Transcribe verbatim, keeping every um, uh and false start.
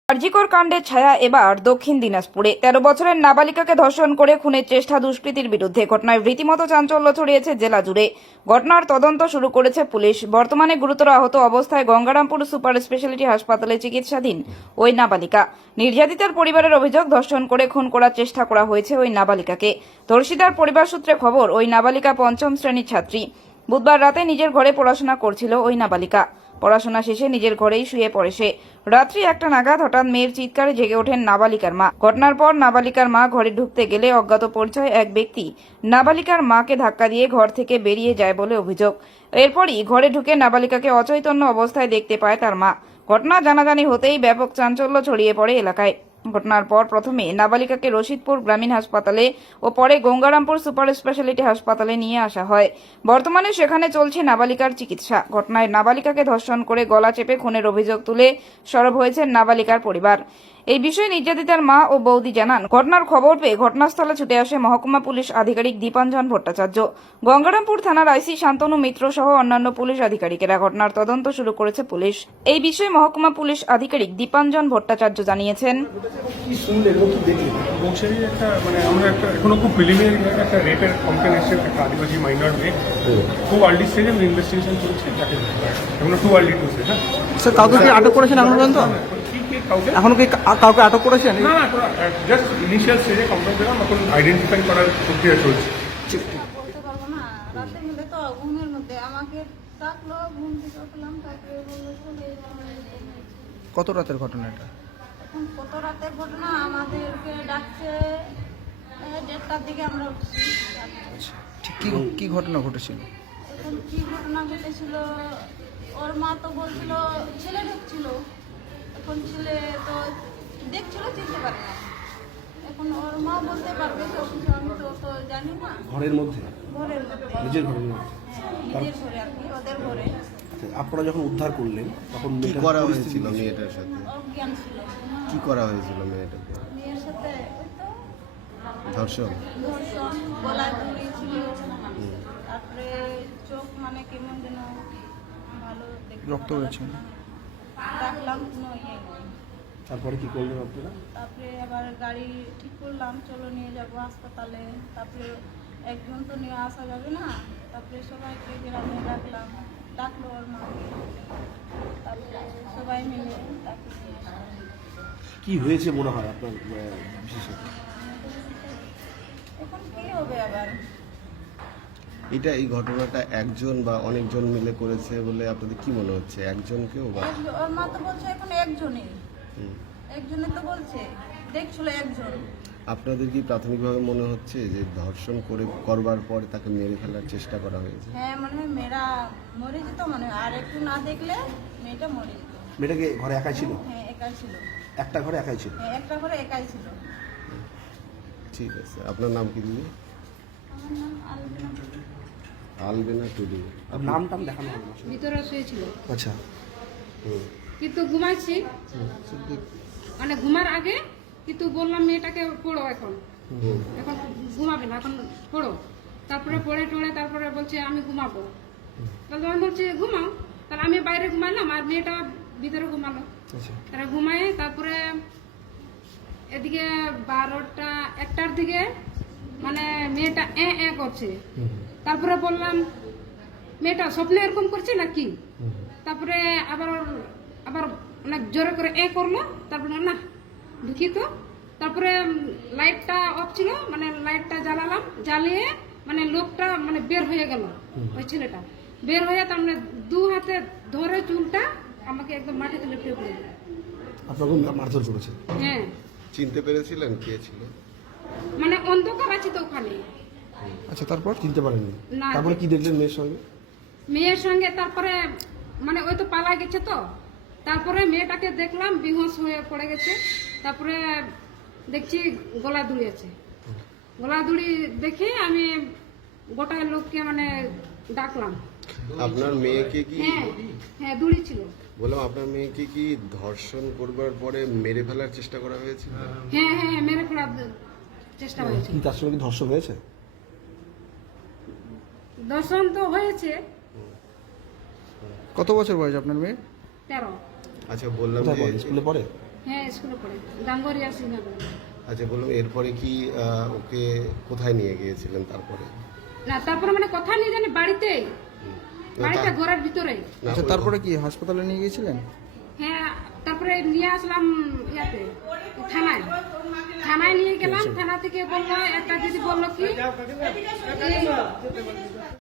কার্যকর কাণ্ডের ছায়া এবার দক্ষিণ দিনাজপুরে তেরো বছরের নাবালিকাকে ধর্ষণ করে খুনের চেষ্টা দুষ্কৃতীর বিরুদ্ধে ঘটনায় রীতিমতো চাঞ্চল্য ছড়িয়েছে জেলা জুড়ে। ঘটনার তদন্ত শুরু করেছে পুলিশ। বর্তমানে গুরুতর আহত অবস্থায় গঙ্গারামপুর সুপার স্পেশালিটি হাসপাতালে চিকিৎসাধীন ওই নাবালিকা। নির্যাতিতার পরিবারের অভিযোগ, ধর্ষণ করে খুন করার চেষ্টা করা হয়েছে ওই নাবালিকাকে। ধর্ষিতার পরিবার সূত্রে খবর, ওই নাবালিকা পঞ্চম শ্রেণীর ছাত্রী। বুধবার রাতে নিজের ঘরে পড়াশোনা করছিল ওই নাবালিকা। পড়াশোনা শেষে নিজের ঘরেই শুয়ে পড়ে সে। রাত্রি একটা নাগাদ হঠাৎ মেয়ের চিৎকারে জেগে ওঠেন নাবালিকার মা। ঘটনার পর নাবালিকার মা ঘরে ঢুকতে গেলে অজ্ঞাত পরিচয় এক ব্যক্তি নাবালিকার মাকে ধাক্কা দিয়ে ঘর থেকে বেরিয়ে যায় বলে অভিযোগ। এরপরই ঘরে ঢুকে নাবালিকাকে অচৈতন্য অবস্থায় দেখতে পায় তার মা। ঘটনা জানাজানি হতেই ব্যাপক চাঞ্চল্য ছড়িয়ে পড়ে এলাকায়। ঘটনার পর প্রথমে নাবালিকাকে রশিদপুর গ্রামীণ হাসপাতালে ও পরে গঙ্গারামপুর সুপার স্পেশালিটি হাসপাতালে নিয়ে আসা হয়। বর্তমানে সেখানে চলছে নাবালিকার চিকিৎসা। ঘটনায় নাবালিকাকে ধর্ষণ করে গলা চেপে খুনের অভিযোগ তুলে সরব হয়েছে নাবালিকার পরিবার। এই বিষয়ে নির্যাতিতার মা ও বৌদি জানান, ঘটনার খবর পেয়ে ঘটনাস্থলে ছুটে আসে মহকুমা পুলিশ আধিকারিক দীপাঞ্জন ভট্টাচার্য, গঙ্গারামপুর থানার আইসি শান্তনু মিত্র সহ অন্যান্য পুলিশ আধিকারিকেরা। ঘটনার তদন্ত শুরু করেছে পুলিশ। এই বিষয়ে মহকুমা পুলিশ আধিকারিক দীপাঞ্জন ভট্টাচার্য জানিয়েছেন, কি শুনলেন ও কি দেখলেন? বংশেরই একটা মানে আমরা একটা এখনো খুব প্রিলিমিনারি একটা রেপের কমপ্লেন এসেছে একটা আদিবাসী মাইনর মেয়ে। খুব আর্লি স্টেজে ইনভেস্টিগেশন চলছে, যাকে এখনো টু আর্লি টু সে। হ্যাঁ স্যার, কাউকে কি আটক করেছেন এখন পর্যন্ত? কি কি কাউকে এখনো কি কা- কাউকে আটক করেছেন? না না জাস্ট ইনিশিয়াল স্টেজে কমপ্লেন দিলাম, এখন আইডেন্টিফাই করার প্রক্রিয়া চলছে। বলতে পারবো না, রাতে মিলে তো ঘুমের মধ্যে আমাকে ডাকলো, ঘুম থেকে উঠলাম, তারপরে বললো চলে যাবো। কত রাতের ঘটনা এটা? এখন কত রাতের ঘটনা, আমাদেরকে ডাকছে এই দেড়টার দিকে আমরা উঠছি। ঠিক কি কি ঘটনা ঘটেছিল? এখন কি ঘটনা ঘটেছিল, ওর মা তো বলছিল ছেলে ঢুকছিল। এখন ছেলে তো দেখছিল, চিনতে পারে না। এখন ওর মা বলতে পারবে সব কিছু, আমি তো তো জানি না। ঘরের মধ্যে ঘরের মধ্যে, নিজের ঘরের মধ্যে হ্যাঁ, নিজের ঘরে আর কি, ওদের ঘরে আচ্ছা, আপনারা যখন উদ্ধার করলেন তখন কি মেয়েটার করা পরিস্থিতি হয়েছিল কি ছিল? মেয়েটার সাথে? অজ্ঞান ছিল। কি করা হয়েছিল মেয়েটাকে? মেয়ের সাথে ওই তো ধর্ষণ? ধর্ষণ, গলায় দড়িয়েছিল, তারপরে চোখ মানে কেমন যেন ভালো দেখতে রক্ত হয়েছে। রাখলাম, কোনো ইয়ে নেই। তারপরে কি করলেন আপনারা? তারপরে আবার গাড়ি ঠিক করলাম, চলো নিয়ে যাবো হাসপাতালে। তারপরে একজন তো নিয়ে আসা যাবে না, তারপরে সবাইকে গ্রামে ডাকলাম, ডাকলো ওর মাকে, তারপরে সবাই মিলে তাকে নিয়ে আসলাম। কি হয়েছে মনে হয় আপনার আহ, বিশেষত? এখন কি হবে আবার? এটা এই ঘটনাটা একজন বা অনেকজন মিলে করেছে বলে আপনাদের কি মনে হচ্ছে? একজনকেও বা একজন- ওর মা তো বলছে এখন একজনই, হুম। একজনে তো বলছে দেখছিল একজন। আপনাদের কি প্রাথমিকভাবে মনে হচ্ছে যে ধর্ষণ করে করবার পরে তাকে মেরে ফেলার চেষ্টা করা হয়েছে? হ্যাঁ, মনে হয় মেয়েরা মরে যেত, মনে হয় আর একটু না দেখলে মেয়েটা মরে যেত। মেয়েটাকে ঘরে একাই ছিল? হ্যাঁ, একাই ছিল। একটা ঘরে একাই ছিল? হ্যাঁ, একটা ঘরে একাই ছিল। ঠিক আছে, আপনার নাম কি দিদি? আমার নাম আলবিনা। আলবেনা টুডু। আর নাম টাম দেখানো হবে না। ভিতরে শুয়েছিল, আচ্ছা, হুম। কিন্তু ঘুমাইছি মানে ঘুমার আগে কিন্তু বললাম মেয়েটাকে পড়ো, এখন এখন ঘুমাবে না, এখন পড়ো। তারপরে পড়ে টড়ে তারপরে বলছে আমি ঘুমাবো। তাহলে আমি বলছি ঘুমাও, তাহলে আমি বাইরে ঘুমাইলাম আর মেয়েটা ভিতরে ঘুমালো। আচ্ছা, তারা ঘুমায়, তারপরে এদিকে বারোটা একটার দিকে মানে মেয়েটা এ এ করছে। তারপরে বললাম মেয়েটা স্বপ্নে এরকম করছে নাকি। তারপরে আবার ওর- আবার অনেক জোরে করে এ করলো। তারপরে না ঢুকি তো, তারপরে লাইটটা অফ ছিল, মানে লাইটটা জ্বালালাম, জ্বালিয়ে মানে লোকটা মানে বের হয়ে গেল। ওই ছেলেটা বের হয়ে তার মানে দু হাতে ধরে চুলটা আমাকে একদম মাটিতে লেপটে পড়ে দিল। আপনাকে মারধর করেছে? হ্যাঁ, চিনতে পেরেছিলেন কে ছিল? মানে অন্ধকার আছে তো ওখানে। আচ্ছা, তারপর চিনতে পারেননি? না। তারপরে কি দেখলেন মেয়ের সঙ্গে? মেয়ের সঙ্গে তারপরে মানে ওই তো পালা গেছে তো, তারপরে মেয়েটাকে দেখলাম বেহুঁশ হয়ে পড়ে গেছে। তারপরে দেখছি গলা দুড়ি আছে। গলা দুড়ি দেখে আমি গোটা লোককে মানে ডাকলাম। আপনার মেয়েকে কি হ্যাঁ হ্যাঁ দুড়ি ছিল। বললাম আপনার মেয়েকে কি ধর্ষণ করবার পরে মেরে ফেলার চেষ্টা করা হয়েছিল? হ্যাঁ হ্যাঁ হ্যাঁ মেরে ফেলার চেষ্টা হয়েছে। কি তার সঙ্গে কি ধর্ষণ হয়েছে? দর্শন তো হয়েছে। কত বছর বয়স আপনার মেয়ে? তেরো। আচ্ছা, বললাম কোথায় যে পড়ে? স্কুলে পড়ে? হ্যাঁ স্কুলে পড়ে গাঙ্গরিয়া সিংহাপুর। আচ্ছা বললাম এরপরে কি আহ, ওকে কোথায় নিয়ে গিয়েছিলেন তারপরে? না তারপরে মানে কথা নিয়ে জানি বাড়িতে না, বাড়িতে তা- ঘরের ভিতরে। না, আচ্ছা ওই- তারপরে কি হাসপাতালে নিয়ে গিয়েছিলেন? হ্যাঁ তারপরে নিয়ে আসলাম ইয়াতে থানায় থানায় নিয়ে গেলাম। থানা থেকে বললো একটা দিদি বললো কি এই